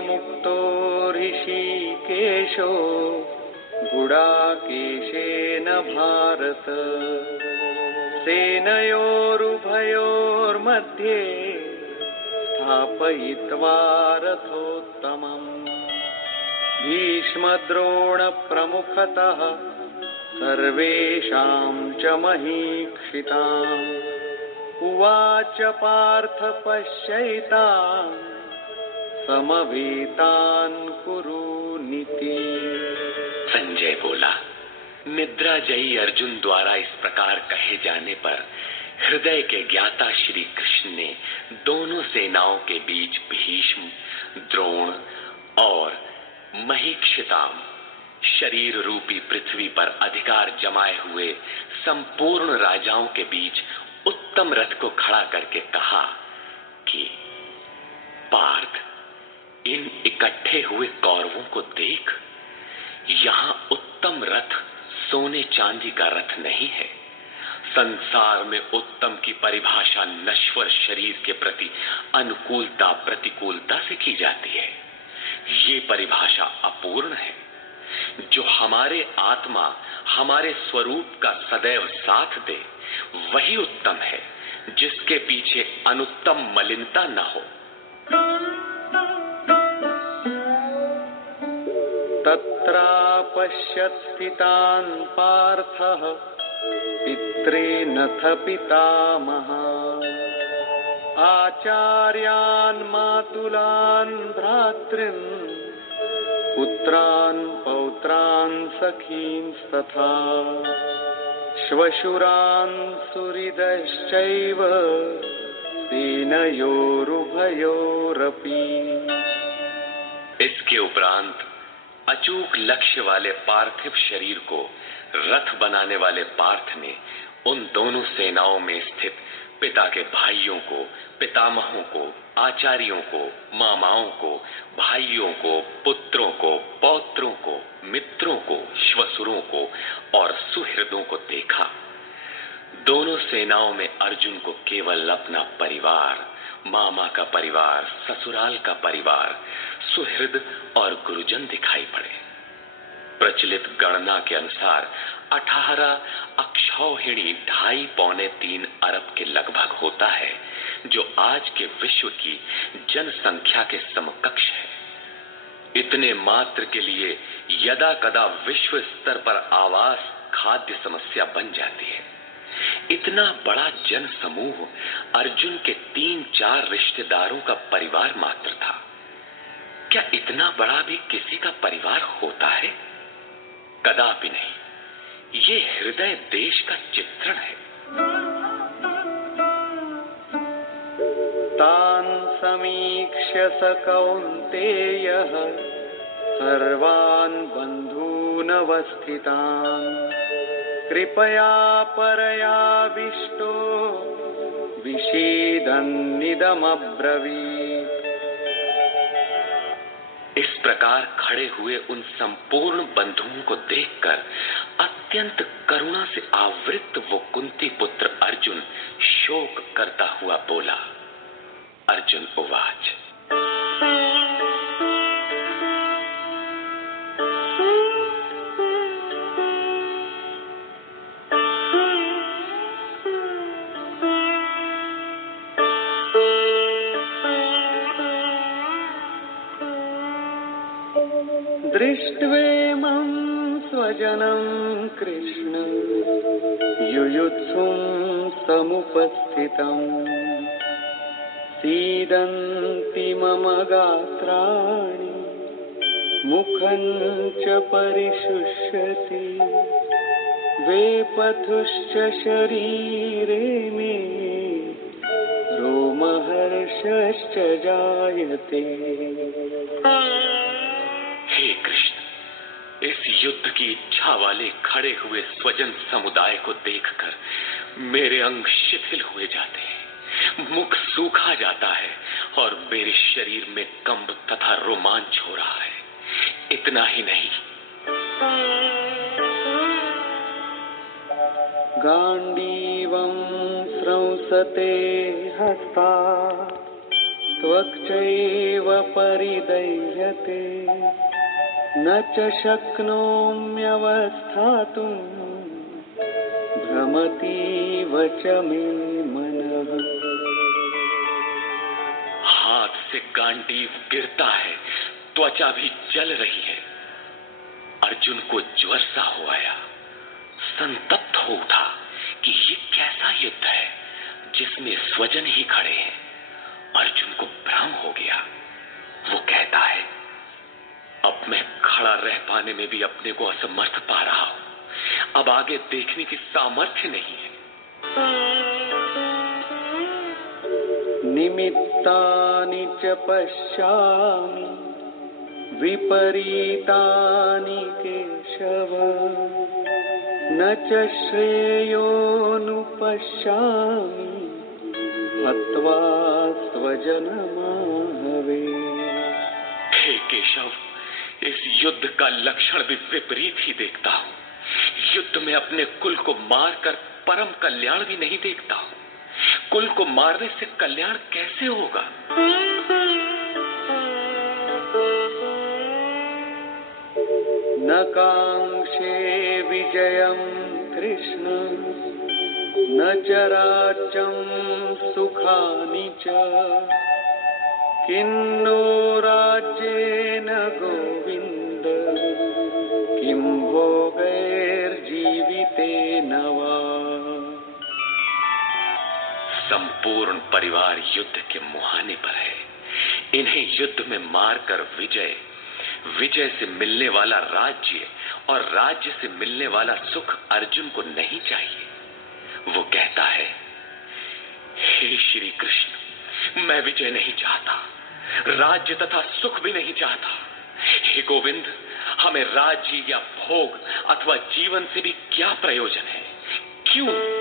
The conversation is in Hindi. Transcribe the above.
मुक्तो ऋषिकेशो गुडाकेशेन भारत सेनयोरुभयोर्मध्ये स्थापयित्वा रथोत्तमम् भीष्मद्रोणप्रमुखतः सर्वेषां च महीक्षिताम् उवाच पार्थ पश्यैतान् समवेतान् कुरुनीति। संजय बोला, निद्राजयी अर्जुन द्वारा इस प्रकार कहे जाने पर हृदय के ज्ञाता श्री कृष्ण ने दोनों सेनाओं के बीच भीष्म, द्रोण और महीक्षिताम शरीर रूपी पृथ्वी पर अधिकार जमाए हुए संपूर्ण राजाओं के बीच उत्तम रथ को खड़ा करके कहा कि पार्थ, इन इकट्ठे हुए कौरवों को देख, यहाँ उत्तम रथ सोने चांदी का रथ नहीं है। संसार में उत्तम की परिभाषा नश्वर शरीर के प्रति अनुकूलता प्रतिकूलता से की जाती है। ये परिभाषा अपूर्ण है। जो हमारे आत्मा हमारे स्वरूप का सदैव साथ दे वही उत्तम है, जिसके पीछे अनुत्तम मलिनता न हो। तत्रापश्यत्स्थितान् पार्थः पितॄनथ पितामहान् आचार्यान् मातुलान् भ्रातॄन् पुत्रान् पौत्रान् सखींस्तथा श्वशुरान् सुहृदश्चैव सेनयोरुभयोरपि। इसके उपरांत अचूक लक्ष्य वाले पार्थिव शरीर को रथ बनाने वाले पार्थ ने उन दोनों सेनाओं में स्थित पिता के भाइयों को, पितामहों को, आचार्यों को, मामाओं को, भाइयों को, पुत्रों को, पौत्रों को, मित्रों को, श्वशुरों को और सुहृदों को देखा। दोनों सेनाओं में अर्जुन को केवल अपना परिवार, मामा का परिवार, ससुराल का परिवार, सुहृद और गुरुजन दिखाई पड़े। प्रचलित गणना के अनुसार 18 अक्षौहिणी 2.5-3 अरब के लगभग होता है, जो आज के विश्व की जनसंख्या के समकक्ष है। इतने मात्र के लिए यदा कदा विश्व स्तर पर आवास खाद्य समस्या बन जाती है। इतना बड़ा जन समूह अर्जुन के 3-4 रिश्तेदारों का परिवार मात्र था। क्या इतना बड़ा भी किसी का परिवार होता है? कदापि नहीं। ये हृदय देश का चित्रण है। तान् समीक्ष्य स कौन्तेयः सर्वान् बन्धून् अवस्थितान् कृपया परयाविष्टो विषीदन्निदमब्रवीत्। इस प्रकार खड़े हुए उन संपूर्ण बंधुओं को देखकर अत्यंत करुणा से आवृत वो कुंती पुत्र अर्जुन शोक करता हुआ बोला। अर्जुन उवाच, दृष्ट्वेमं स्वजनं कृष्ण युयुत्सुं समुपस्थितम् सीदन्ति मम गात्राणि मुखं च परिशुष्यति वेपथुश्च शरीरे मे रोमहर्षश्च जायते। हे कृष्ण, इस युद्ध की इच्छा वाले खड़े हुए स्वजन समुदाय को देखकर मेरे अंग शिथिल हुए जाते हैं, मुख सूखा जाता है और मेरे शरीर में कंप तथा रोमांच हो रहा है। इतना ही नहीं, गांडीवं स्रंसते हस्ता त्वक्चैव परिदह्यते न च शक्नोम्यवस्थातुं भ्रमतीव च मे मनः। हाथ से गांडीव गिरता है, त्वचा भी जल रही है। अर्जुन को ज्वर सा हो आया, संतप्त हो उठा कि ये कैसा युद्ध है जिसमें स्वजन ही खड़े हैं। अर्जुन को भ्रम हो गया। वो कहता है, अब मैं खड़ा रह पाने में भी अपने को असमर्थ पा रहा हूं। अब आगे देखने की सामर्थ्य नहीं है। निमित्तानि च पश्यामि विपरीतानि केशव न च श्रेयोनुपश्यामि हत्वा स्वजनमाहवे। हे केशव, इस युद्ध का लक्षण भी विपरीत ही देखता हूं। युद्ध में अपने कुल को मारकर परम कल्याण भी नहीं देखता हूं। कुल को मारने से कल्याण कैसे होगा? न कांक्षे विजयं कृष्ण न च राज्यं सुखानि च किन्नो राज्येन गोविन्द किं भोगैर्जीवितेन वा। संपूर्ण परिवार युद्ध के मुहाने पर है। इन्हें युद्ध में मारकर विजय से मिलने वाला राज्य और राज्य से मिलने वाला सुख अर्जुन को नहीं चाहिए। वो कहता है, हे श्री कृष्ण, मैं विजय नहीं चाहता, राज्य तथा सुख भी नहीं चाहता। हे गोविंद, हमें राज्य या भोग अथवा जीवन से भी क्या प्रयोजन है? क्यों?